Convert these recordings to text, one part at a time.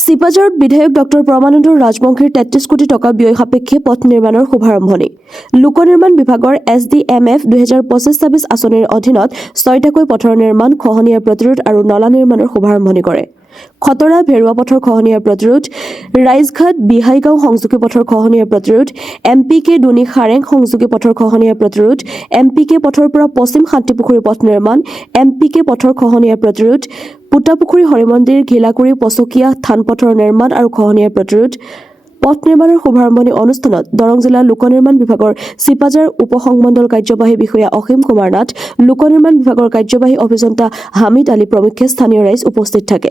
চিপাঝাৰত বিধায়ক ডক্টৰ প্ৰমানন্দ ৰাজবংশীৰ ৩৩ কোটি টকা ব্যয় সাপেক্ষে পথ নিৰ্মাণৰ শুভাৰম্ভণি। লোক নিৰ্মাণ বিভাগৰ SDMF 2025-26 আঁচনিৰ অধীনত ৬টাকৈ পথৰ নিৰ্মাণ, খহনীয়া প্ৰতিৰোধ আৰু নলা নিৰ্মাণৰ শুভাৰম্ভণি কৰে। খতৰা ভেৰুৱা পথৰ খহনীয়া প্ৰতিৰোধ, ৰাইজঘাট বিহাইগাঁও সংযোগী পথৰ খহনীয়া প্ৰতিৰোধ, MPK দুনি খাৰেং সংযোগী পথৰ খহনীয়া প্ৰতিৰোধ, MPK পথৰ পৰা পশ্চিম শান্তিপুখুৰী পথ নিৰ্মাণ, MPK পথৰ খহনীয়া প্ৰতিৰোধ, পুটাপুখুৰী হৰিমন্দিৰ ঘিলাকুৰি পচকীয়া থান পথৰ নিৰ্মাণ আৰু খহনীয়া প্ৰতিৰোধ। পথ নিৰ্মাণৰ শুভাৰম্ভণি অনুষ্ঠানত দৰং জিলা লোক নিৰ্মাণ বিভাগৰ চিপাঝাৰ উপসংমণ্ডল কাৰ্যবাহী বিষয়া অসীম কুমাৰ নাথ, লোক নিৰ্মাণ বিভাগৰ কাৰ্যবাহী অভিযন্তা হামিদ আলী প্ৰমুখ্যে স্থানীয় ৰাইজ উপস্থিত থাকে।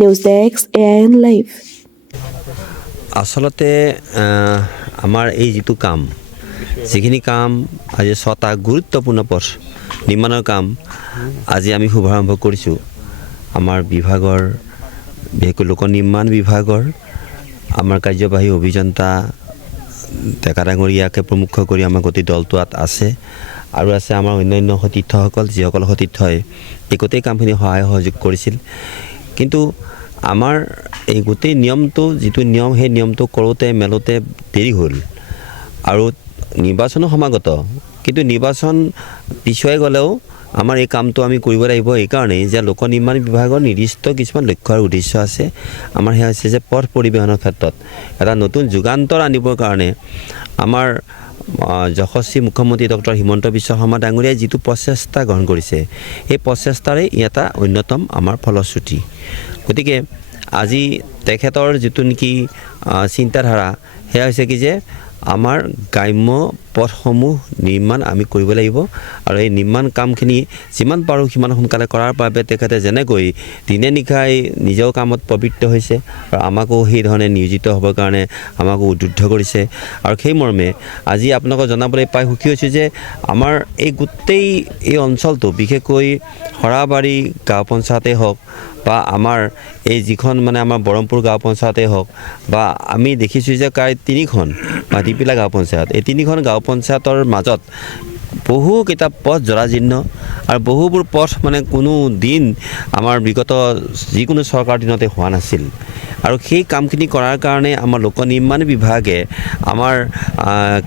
News desk AIN live. আচলতে আমাৰ এই যিটো কাম, যিখিনি কাম আজি ৬টা গুৰুত্বপূৰ্ণ পথ নিৰ্মাণৰ কাম আজি আমি শুভাৰম্ভ কৰিছোঁ। আমাৰ বিভাগৰ বিশেষকৈ লোক নিৰ্মাণ বিভাগৰ আমাৰ কাৰ্যবাহী অভিযন্তা ডেকা ডাঙৰীয়াকে প্ৰমুখ কৰি আমাৰ গোটেই দলটো আছে আৰু আছে আমাৰ অন্যান্য সতীৰ্থসকল, যিসকল সতীৰ্থই এই গোটেই কামখিনি সহায় সহযোগ কৰিছিল। কিন্তু আমাৰ এই গোটেই নিয়মটো যিটো নিয়ম, সেই নিয়মটো কৰোঁতে মেলোতে দেৰি হ'ল আৰু নিৰ্বাচনো সমাগত। কিন্তু নিৰ্বাচন পিছুৱাই গ'লেও আমাৰ এই কামটো আমি কৰিব লাগিব এইকাৰণেই যে লোক নিৰ্মাণ বিভাগৰ নিৰ্দিষ্ট কিছুমান লক্ষ্য আৰু উদ্দেশ্য আছে। আমাৰ সেয়া হৈছে যে পথ পৰিবহণৰ ক্ষেত্ৰত এটা নতুন যুগান্তৰ আনিবৰ কাৰণে আমাৰ যশস্বী মুখ্যমন্ত্ৰী ডক্টৰ হিমন্ত বিশ্ব শৰ্মা ডাঙৰীয়াই যিটো প্ৰচেষ্টা গ্ৰহণ কৰিছে, সেই প্ৰচেষ্টাৰে এটা অন্যতম আমাৰ ফলশ্ৰুতি। গতিকে আজি তেখেতৰ যিটো নেকি চিন্তাধাৰা, সেয়া হৈছে কি যে আমাৰ গ্ৰাম্য পথসমূহ নিৰ্মাণ আমি কৰিব লাগিব আৰু এই নিৰ্মাণ কামখিনি যিমান পাৰোঁ সিমান সোনকালে কৰাৰ বাবে তেখেতে যেনেকৈ দিনে নিশাই নিজেও কামত প্ৰবৃত্ত হৈছে আৰু আমাকো সেইধৰণে নিয়োজিত হ'বৰ কাৰণে আমাকো উদ্বুদ্ধ কৰিছে। আৰু সেই মৰ্মে আজি আপোনালোকক জনাবলৈ পাই সুখী হৈছোঁ যে আমাৰ এই গোটেই এই অঞ্চলটো, বিশেষকৈ সৰাবাৰী গাঁও পঞ্চায়তেই হওক বা আমাৰ এই যিখন মানে আমাৰ বৰমপুৰ গাঁও পঞ্চায়তেই হওক বা আমি দেখিছোঁ যে প্ৰায় 3খন বা ডিপিলা গাঁও পঞ্চায়ত, এই 3খন গাঁও পঞ্চায়তৰ মাজত বহুকেইটা পথ জৰাজীৰ্ণ আৰু বহুবোৰ পথ মানে কোনো দিন আমাৰ বিগত যিকোনো চৰকাৰ দিনতে হোৱা নাছিল। আৰু সেই কামখিনি কৰাৰ কাৰণে আমাৰ লোক নিৰ্মাণ বিভাগে আমাৰ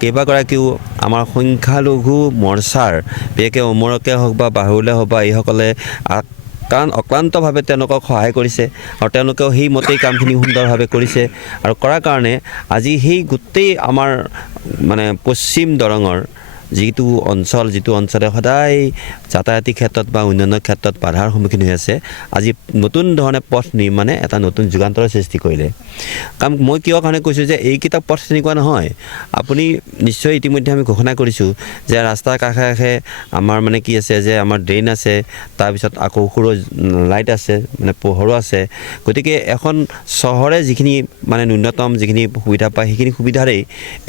কেইবাগৰাকীও আমাৰ সংখ্যালঘু মৰ্চাৰ, বিশেষকৈ ওমৰকে হওক বা বাহুলে হওক বা এইসকলে কাৰণ অক্লান্তভাৱে তেওঁলোকক সহায় কৰিছে আৰু তেওঁলোকেও সেইমতেই কামখিনি সুন্দৰভাৱে কৰিছে আৰু কৰাৰ কাৰণে আজি সেই গোটেই আমাৰ মানে পশ্চিম দৰঙৰ যিটো অঞ্চলে সদায় যাতায়াতিৰ ক্ষেত্ৰত বা উন্নয়নৰ ক্ষেত্ৰত বাধাৰ সন্মুখীন হৈ আছে, আজি নতুন ধৰণে পথ নিৰ্মাণে এটা নতুন যুগান্তৰ সৃষ্টি কৰিলে। কাৰণ মই কিয় কাৰণে কৈছোঁ যে এইকেইটা পথ তেনেকুৱা নহয়। আপুনি নিশ্চয় ইতিমধ্যে আমি ঘোষণা কৰিছোঁ যে ৰাস্তাৰ কাষে কাষে আমাৰ মানে কি আছে যে আমাৰ ড্ৰেইন আছে, তাৰপিছত আকৌ সৰু লাইট আছে, মানে পোহৰো আছে। গতিকে এখন চহৰে যিখিনি মানে ন্যূনতম যিখিনি সুবিধা পায়, সেইখিনি সুবিধাৰেই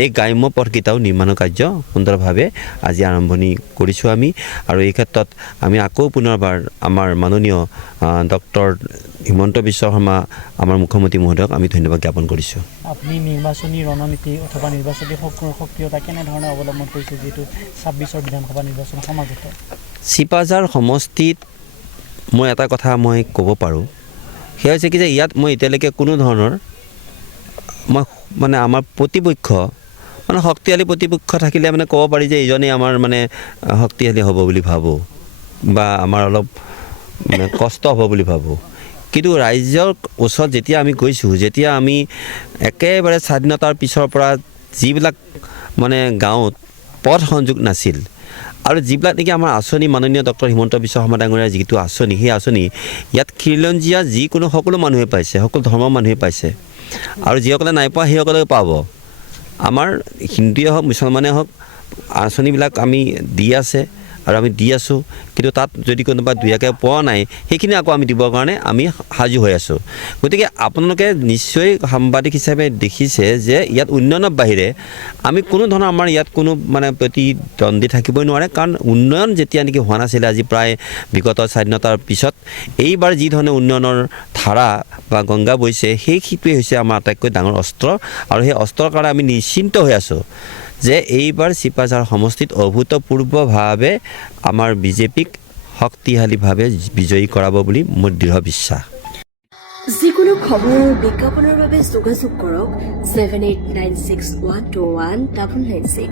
এই গ্ৰাম্য পথকেইটাও নিৰ্মাণৰ কাৰ্য সুন্দৰভাৱে আজি আৰম্ভণি কৰিছোঁ আমি। আৰু এই ক্ষেত্ৰত আমি আকৌ পুনৰবাৰ আমাৰ মাননীয় ডক্টৰ হিমন্ত বিশ্ব শৰ্মা আমাৰ মুখ্যমন্ত্ৰী মহোদয়ক আমি ধন্যবাদ জ্ঞাপন কৰিছোঁ। আপুনি নিৰ্বাচনী ৰণনীতি অথবা নিৰ্বাচনী সক্ৰিয়তা কেনেধৰণে অৱলম্বন কৰিছে যিহেতু 26ৰ বিধানসভা নিৰ্বাচন সমাগত? চিপাঝাৰ সমষ্টিত মই এটা কথা মই ক'ব পাৰোঁ, সেয়া হৈছে কি যে ইয়াত মই এতিয়ালৈকে কোনো ধৰণৰ মানে আমাৰ প্ৰতিপক্ষ মানে শক্তিশালী প্ৰতিপক্ষ থাকিলে মানে ক'ব পাৰি যে ইজনেই আমাৰ মানে শক্তিশালী হ'ব বুলি ভাবোঁ বা আমাৰ অলপ মানে কষ্ট হ'ব বুলি ভাবোঁ। কিন্তু ৰাইজৰ ওচৰত যেতিয়া আমি গৈছোঁ, যেতিয়া আমি একেবাৰে স্বাধীনতাৰ পিছৰ পৰা যিবিলাক মানে গাঁৱত পথ সংযোগ নাছিল আৰু যিবিলাক নেকি আমাৰ আঁচনি মাননীয় ডক্টৰ হিমন্ত বিশ্ব শৰ্মা ডাঙৰীয়াৰ যিটো আঁচনি, সেই আঁচনি ইয়াত খিলঞ্জীয়া যিকোনো সকলো মানুহে পাইছে, সকলো ধৰ্মৰ মানুহে পাইছে আৰু যিসকলে নাই পোৱা সেইসকলে পাব। আমাৰ হিন্দুৱে হওক মুছলমানে হওক আঁচনিবিলাক আমি দি আছে আৰু আমি দি আছোঁ, কিন্তু তাত যদি কোনোবা দুয়াকৈ পোৱা নাই সেইখিনি আকৌ আমি দিবৰ কাৰণে আমি সাজু হৈ আছোঁ। গতিকে আপোনালোকে নিশ্চয় সাংবাদিক হিচাপে দেখিছে যে ইয়াত উন্নয়নৰ বাহিৰে আমি কোনো ধৰণৰ আমাৰ ইয়াত কোনো মানে প্ৰতিদ্বন্দ্বী থাকিবই নোৱাৰে। কাৰণ উন্নয়ন যেতিয়া নেকি হোৱা নাছিলে আজি প্ৰায় বিগত স্বাধীনতাৰ পিছত, এইবাৰ যি ধৰণে উন্নয়নৰ ধাৰা বা গংগা বৈছে, সেইটোৱে হৈছে আমাৰ আটাইতকৈ ডাঙৰ অস্ত্ৰ আৰু সেই অস্ত্ৰৰ কাৰণে আমি নিশ্চিন্ত হৈ আছোঁ যে এইবাৰ চিপাঝাৰ সমষ্টিত অভূতপূৰ্বভাৱে আমাৰ বিজেপিক শক্তিশালীভাৱে বিজয়ী কৰাব বুলি মোৰ দৃঢ় বিশ্বাস। যিকোনো খবৰ আৰু বিজ্ঞাপনৰ বাবে যোগাযোগ কৰক 7896121996